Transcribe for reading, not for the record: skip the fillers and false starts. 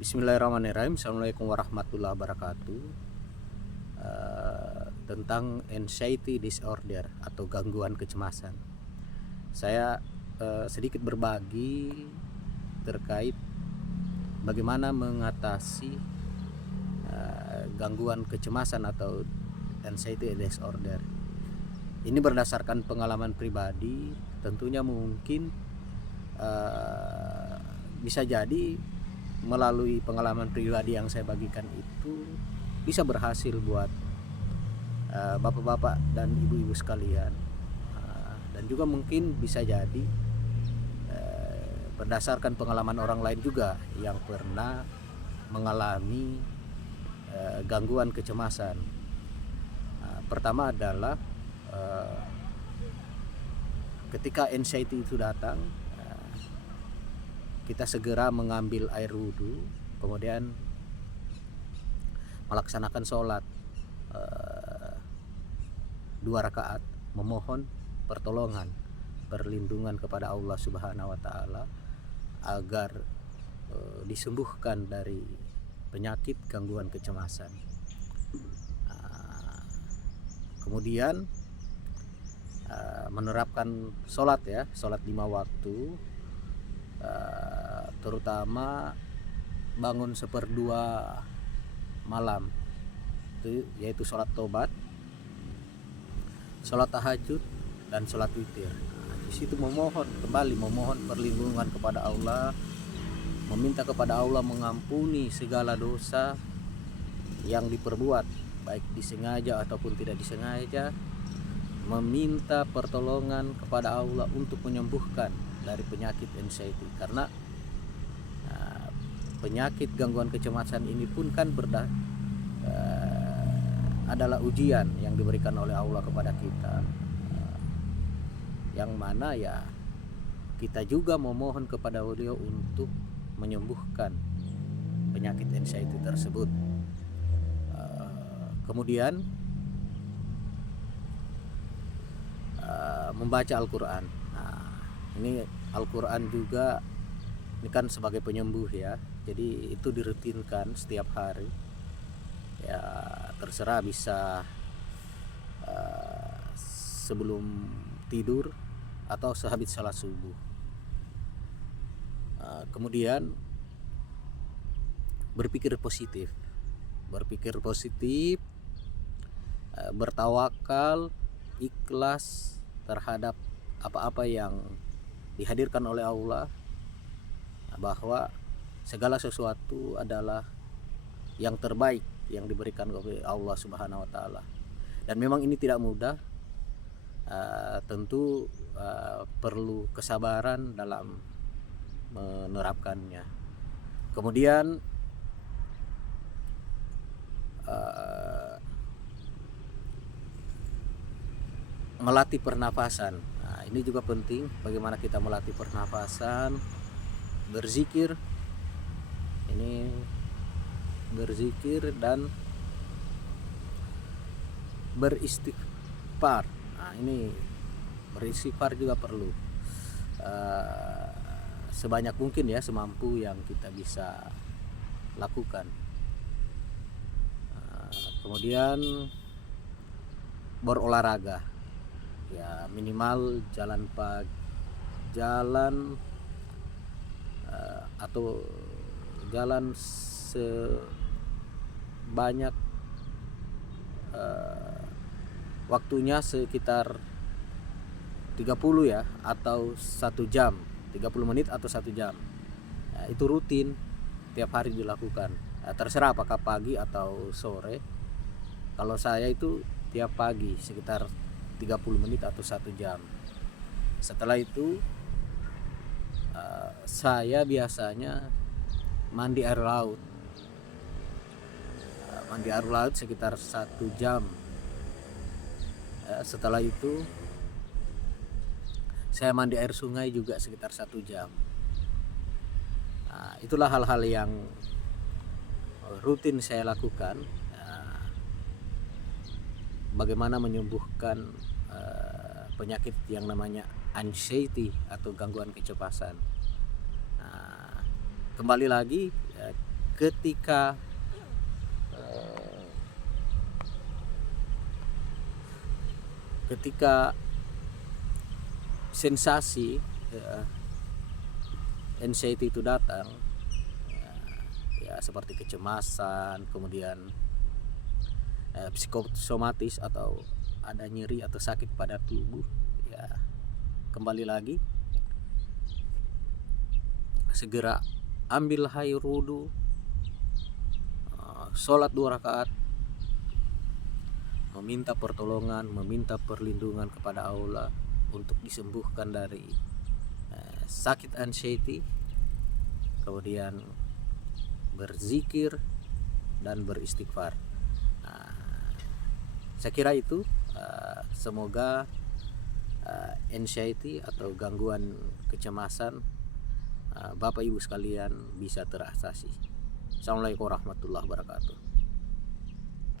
Bismillahirrahmanirrahim. Assalamualaikum warahmatullahi wabarakatuh. Tentang anxiety disorder atau gangguan kecemasan. Saya sedikit berbagi terkait bagaimana mengatasi gangguan kecemasan atau anxiety disorder. Ini berdasarkan pengalaman pribadi. Tentunya mungkin bisa jadi melalui pengalaman pribadi yang saya bagikan itu bisa berhasil buat bapak-bapak dan ibu-ibu sekalian, dan juga mungkin bisa jadi berdasarkan pengalaman orang lain juga yang pernah mengalami gangguan kecemasan. Pertama adalah ketika anxiety itu datang, kita segera mengambil air wudhu, kemudian melaksanakan sholat 2 rakaat, memohon pertolongan, perlindungan kepada Allah Subhanahu wa Ta'ala agar disembuhkan dari penyakit gangguan kecemasan. Kemudian menerapkan sholat sholat 5 waktu, terutama bangun 1/2 malam, yaitu sholat tobat, sholat tahajud, dan sholat witir. Di situ memohon perlindungan kepada Allah, meminta kepada Allah mengampuni segala dosa yang diperbuat, baik disengaja ataupun tidak disengaja, meminta pertolongan kepada Allah untuk menyembuhkan dari penyakit anxiety. Karena penyakit gangguan kecemasan ini pun kan adalah ujian yang diberikan oleh Allah kepada kita, yang mana ya kita juga memohon kepada beliau untuk menyembuhkan penyakit anxiety tersebut. Kemudian membaca Al-Quran. Ini Al-Quran juga, ini kan sebagai penyembuh ya, jadi itu dirutinkan setiap hari ya. Terserah, bisa sebelum tidur atau sehabis salat subuh. Kemudian berpikir positif, bertawakal, ikhlas terhadap apa-apa yang dihadirkan oleh Allah, bahwa segala sesuatu adalah yang terbaik yang diberikan oleh Allah Subhanahu wa Ta'ala. Dan memang ini tidak mudah, tentu perlu kesabaran dalam menerapkannya. Kemudian melatih pernafasan. Ini juga penting, bagaimana kita melatih pernafasan. Berzikir, dan beristighfar. Ini beristighfar juga perlu sebanyak mungkin ya, semampu yang kita bisa lakukan. Kemudian berolahraga ya, minimal jalan atau jalan sebanyak waktunya sekitar 30 ya, atau 1 jam, 30 menit atau 1 jam. Itu rutin tiap hari dilakukan. Terserah apakah pagi atau sore. Kalau saya itu tiap pagi sekitar 30 menit atau 1 jam. Setelah itu saya biasanya mandi air laut. Sekitar 1 jam. Setelah itu saya mandi air sungai juga sekitar 1 jam. Itulah hal-hal yang rutin saya lakukan, bagaimana menyembuhkan penyakit yang namanya anxiety atau gangguan kecemasan. Kembali lagi ketika ketika sensasi anxiety itu datang, ya seperti kecemasan, kemudian psikosomatis atau ada nyeri atau sakit pada tubuh, ya kembali lagi segera ambil air wudu, sholat 2 rakaat, meminta pertolongan, meminta perlindungan kepada Allah untuk disembuhkan dari sakit anxiety, kemudian berzikir dan beristighfar. Saya kira itu, semoga anxiety atau gangguan kecemasan Bapak Ibu sekalian bisa teratasi. Assalamualaikum warahmatullahi wabarakatuh.